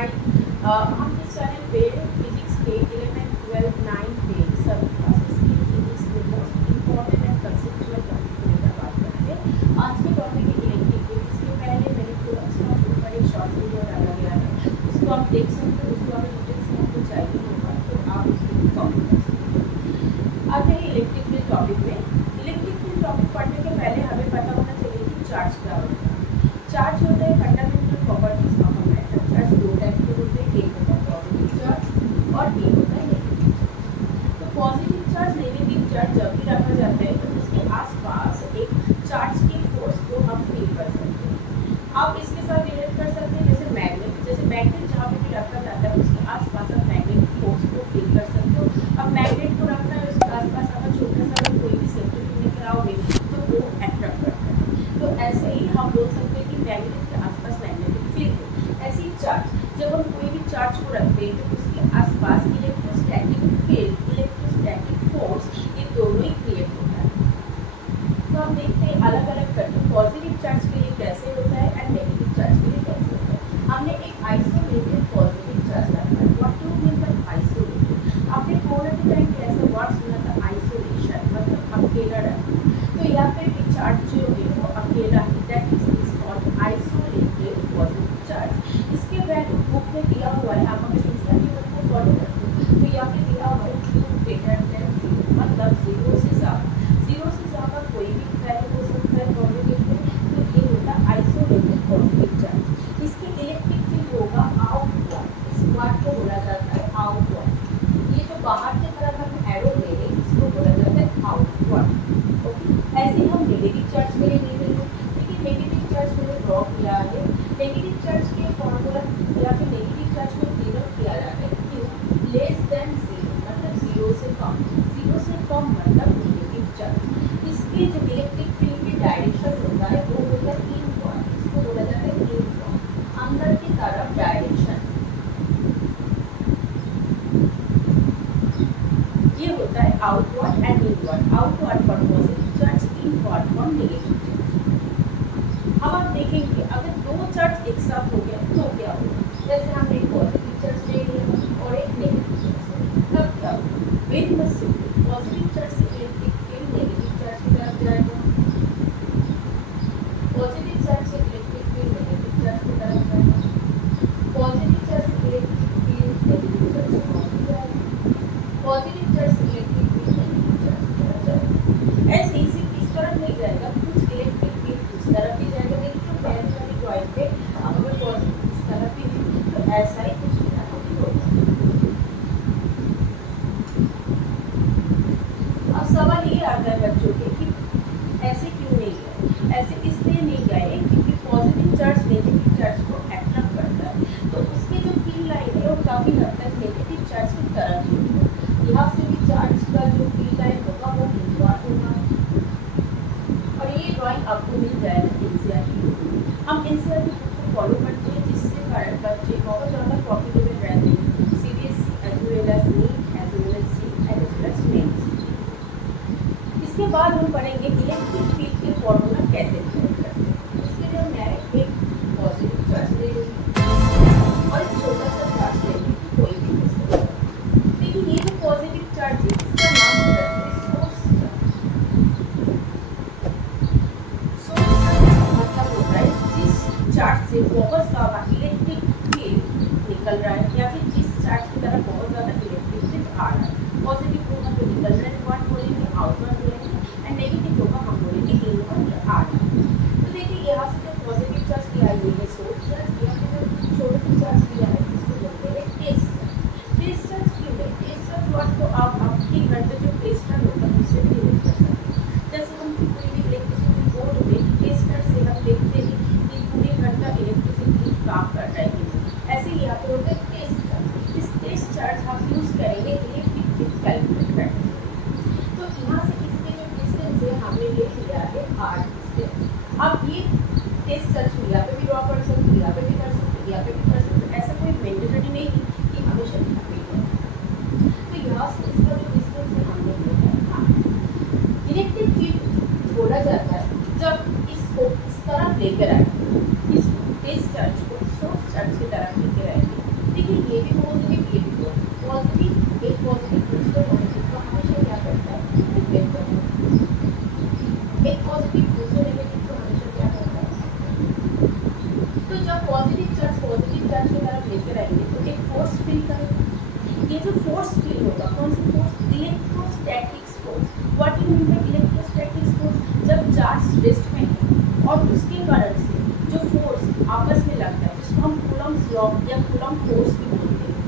हम इस चैनल पे फिजिक्स के 11, 12, 9, 10 सभी क्लासेस की फिजिक्स के most important and conceptual topic को लेकर बात करेंगे। आज के टॉपिक है इलेक्ट्रिक फील्ड। इसके पहले मैंने थोड़ा सा ऊपर एक शॉर्ट वीडियो डाला गया है, उसको आप देख सकते हो। उसको अगर डिटेल्स में आपको चाहिए होगा तो आप उसको कॉपी कर सकते हो। आते हैं इलेक्ट्रिक फील्ड टॉपिक में। इलेक्ट्रिक फील्ड टॉपिक पढ़ने के पहले हमें पता होना चाहिए कि चार्ज क्या होता है। चार्ज होता है fundamental properties of a matter. Charge दो टाइप के होते हैं, एक होता है पॉजिटिव चार्ज और एक होता है नेगेटिव चार्ज। तो पॉजिटिव चार्ज नेगेटिव चार्ज जब भी रखा जाता है तो उसके आसपास एक चार्ज की फोर्स को हम फील कर सकते हैं। आप इसके साथ रिलेट कर सकते हैं जैसे मैग्नेट जहाँ पे भी रखा जाता है उसके आसपास आप मैग्नेटिक फोर्स को फील कर सकते हो। अब मैग्नेट को रखना है, उसके आसपास अगर छोटा सा कोई भी सेक्टर लेकर आओगे तो वो अट्रैक्ट करता है। तो ऐसे ही हम बोल सकते हैं कि मैग्नेट के आसपास मैग्नेटिक फील्ड है। ऐसे ही चार्ज, जब हम कोई भी चार्ज को रखते हैं तो उसके आसपास इलेक्ट्रोस्टैटिक फील्ड, इलेक्ट्रोस्टैटिक फोर्स, ये दोनों ही क्रिएट होता है। तो हम देखते हैं अलग अलग करके पॉजिटिव चार्ज के लिए कैसे होता है एंड नेगेटिव चार्ज के लिए कैसे होता है। हमने एक आइसोलेटेड पॉजिटिव चार्ज रखा है। What do mean by isolated? आपने कोरोना के टाइम कैसे वर्ड सुना था, आइसोलेशन मतलब अकेला रहना। तो यहाँ पे भी चार्ज जो है वो अकेला है, that is called isolated positive charge. इसके वैल्यू बुक में दिया हुआ है, आप अगर इंस्टेंट को फॉलो करते हो तो यहाँ पे दिया हुआ है Q ग्रेटर देन 0, मतलब 0 से ज़्यादा कोई भी वैल्यू हो सकता है पॉजिटिव में। तो ये होता है आइसोलेटेड पॉजिटिव चार्ज। इसकी इलेक्ट्रिक फील्ड होगा आउटवर्ड, इस पार्ट को बोला जाता है आउटवर्ड। ये जो बाहर की तरफ हम एरो ले रहे हैं इसको बोला जाता है आउटवर्ड। ओके, ऐसे हम नेगेटिव चार्ज के लिए देखेंगे। देखिए नेगेटिव चार्ज मैंने ड्रॉ किया है। नेगेटिव चार्ज के फॉर्मूला या फिर नेगेटिव चार्ज को डिनोट किया जाता है Q लेस देन 0, मतलब 0 से कम। 0 से कम मतलब नेगेटिव चार्ज। इसके जो इलेक्ट्रिक फील्ड की डायरेक्शन होता है वो होता है इनवर्ड, इसको बोला जाता है इनवर्ड, अंदर की तरफ डायरेक्शन। ये होता है outward and inward. Outward for positive charge, inward for negative charge. अब आप देखेंगे अगर दो चार्ज एक साथ हो गया तो क्या होगा। जैसे हमने एक पॉजिटिव चार्ज ले लिया और एक नेगेटिव चार्ज, तब क्या होगा। Very much simple, positive charge से इलेक्ट्रिक फील्ड नेगेटिव चार्ज की तरफ जाएगा, पॉजिटिव चार्ज से इलेक्ट्रिक फील्ड नेगेटिव चार्ज की तरफ जाएगा, पॉजिटिव चार्ज से इलेक्ट्रिक फील्ड नेगेटिव चार्ज की तरफ जाएगा, पॉजिटिव चार्ज से इलेक्ट्रिक फील्ड नेगेटिव चार्ज की तरफ जाएगा। ऐसे ही सिर्फ इस तरफ नहीं जाएगा, कुछ इलेक्ट्रिक फील्ड उस तरफ भी जाएगा। देखिए जो पहले वाली ड्राइंग पे अब अगर पॉजिटिव इस तरफ भी है तो ऐसा ही कुछ यहाँ भी होगा। अब सवाल ये आता है बच्चों के कि ऐसे क्यों नहीं गए। ऐसे इसलिए नहीं गए क्योंकि पॉजिटिव चार्ज नेगेटिव चार्ज को अट्रैक्ट करता है, तो उसकी जो फील्ड लाइन है वो काफ़ी हद तक नेगेटिव चार्ज की तरफ ही होगा। यहाँ से भी चार्ज का जो फील्ड लाइन होगा वो इनवर्ड होगा। और ये ड्राइंग आपको मिल जाएगा एनसीईआरटी बुक। हम एनसीईआरटी बुक को फॉलो करते हैं जिससे कारण बच्चे बहुत ज़्यादा प्रॉफिटेबल रहते हैं, CBSE as well as NEET as well as C as well as Mains. इसके बाद हम पढ़ेंगे इलेक्ट्रिक फील्ड के फॉर्मूला कैसे क्रिएट करते हैं। इसके लिए मैं एक पॉजिटिव चार्ज ले लूँगी और एक छोटा सा चार्ज ले लूँगी, कोई भी इसको। देखिए ये जो पॉजिटिव चार्ज है इसका नाम हम रखते हैं सोर्स चार्ज। सोर्स चार्ज मतलब होता है जिस चार्ज से बहुत ज़्यादा इलेक्ट्रिक फील्ड निकल रहा है या फिर जिस चार्ज की तरफ बहुत ज़्यादा इलेक्ट्रिक फील्ड आ रहा है। पॉजिटिव होगा तो निकल रहा है इनवर्ड बोलेंगे, आउटवर्ड बोलेंगे, एंड नेगेटिव होगा हम बोलेंगे इनवर्ड या आ रहा है। तो देखिए यहाँ से जो पॉजिटिव चार्ज लिया है ये सोर्स चार्ज, यहाँ पे जो छोटा चार्ज लिया है इसको बोलते हैं टेस्ट चार्ज। टेस्ट चार्ज क्यों है? टेस्ट चार्ज वर्ड को आप आपके घर पे जो टेस्टर होता है उससे भी रिलेट कर सकते हैं। जैसे हम कोई भी इलेक्ट्रिसिटी बोर्ड में टेस्टर से हम देखते हैं कि पूरे घर का इलेक्ट्रिसिटी काम कर रहा है कि नहीं। ऐसे ही यहाँ पे होता है टेस्ट चार्ज। इस टेस्ट चार्ज हम यूज़ करेंगे इलेक्ट्रिक फील्ड कैलकुलेट करने के लिए। तो यहाँ से इसके जो डिस्टेंस है हमने ले लिया है r डिस्टेंस। अब ये टेस्ट चार्ज यहाँ पे भी ड्रॉ कर सकते हैं, यहाँ पे भी कर सकते हैं, यहाँ पे भी कर सकते हैं। ऐसा कोई मैंडेटरी नहीं कि हमेशा यहाँ पे है। तो यहाँ से इसका जो डिस्टेंस है हमने लिया है r। इलेक्ट्रिक फील्ड बोला जाता है जब इसको इस तरफ लेकर आए, इस टेस्ट चार्ज को सोर्स चार्ज की तरफ लेकर आएंगे फील करेगा। ये जो फोर्स फील होगा, कौन सी force? Electrostatics force. What you mean by electrostatics force? जब चार्ज रेस्ट में है और उसके कारण से जो फोर्स आपस में लगता है, जिसको हम कूलम्ब्स लॉ या कूलम्ब फोर्स भी बोलते हैं,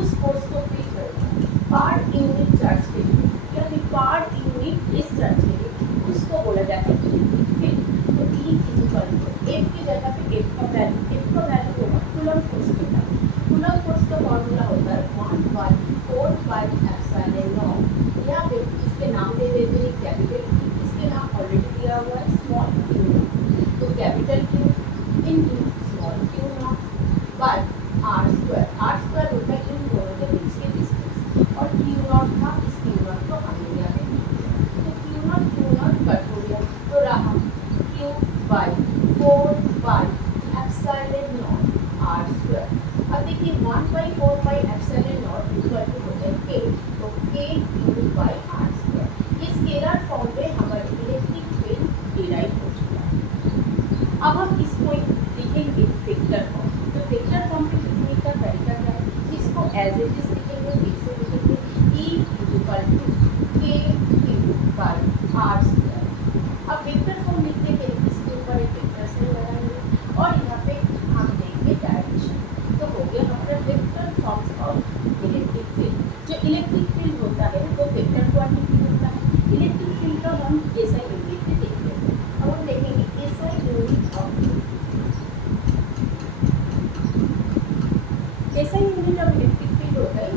उस फोर्स को फील करेगा पर यूनिट चार्ज के लिए या फिर पर यूनिट डिस्चार्ज के लिए, उसको बोला जाता है इलेक्ट्रिक फील्ड। तो E is equal to F की जगह पे F का वैल्यू होगा कूलम्ब फोर्स के साथ। कूलम्ब फोर्स का फॉर्मूला होता है 1/4πε0। यहाँ पे इसके नाम दे देते हैं कैपिटल Q, इसके नाम ऑलरेडी दिया हुआ है स्मॉल q। तो capital Q into small q not by r square होता है इन दोनों के बीच के डिस्टेंस, और q नॉट था, इस q नॉट को हमने यहाँ पे लिख दिया। तो q नॉट कट हो गया, तो रहा q बाय 4πε0 r स्क्वायर। अब देखिए 1/4πε0 इक्वल टू होता है k, तो k q by r square. इस स्केलर फॉर्म पे हमारी इलेक्ट्रिक फील्ड डिराइव हो चुका है। अब हम इसको लिखेंगे वेक्टर फॉर्म। तो वेक्टर फॉर्म पे लिखने का तरीका क्या है? इसको एज इट इज लिखेंगे, फिर से लिखेंगे E is equal to k q by r square. अब वेक्टर फॉर्म लिखने के लिए इसके ऊपर एक वेक्टर साइन लगाएंगे और यहाँ पे हम देंगे डायरेक्शन। तो हो गया हमारा vector forms of electric field. जो इलेक्ट्रिक फील्ड होता है वो वेक्टर क्वांटिटी होता है। इलेक्ट्रिक फील्ड का हम एसआई यूनिट में देख लेते हैं। अब हम देखेंगे SI unit of electric field होता है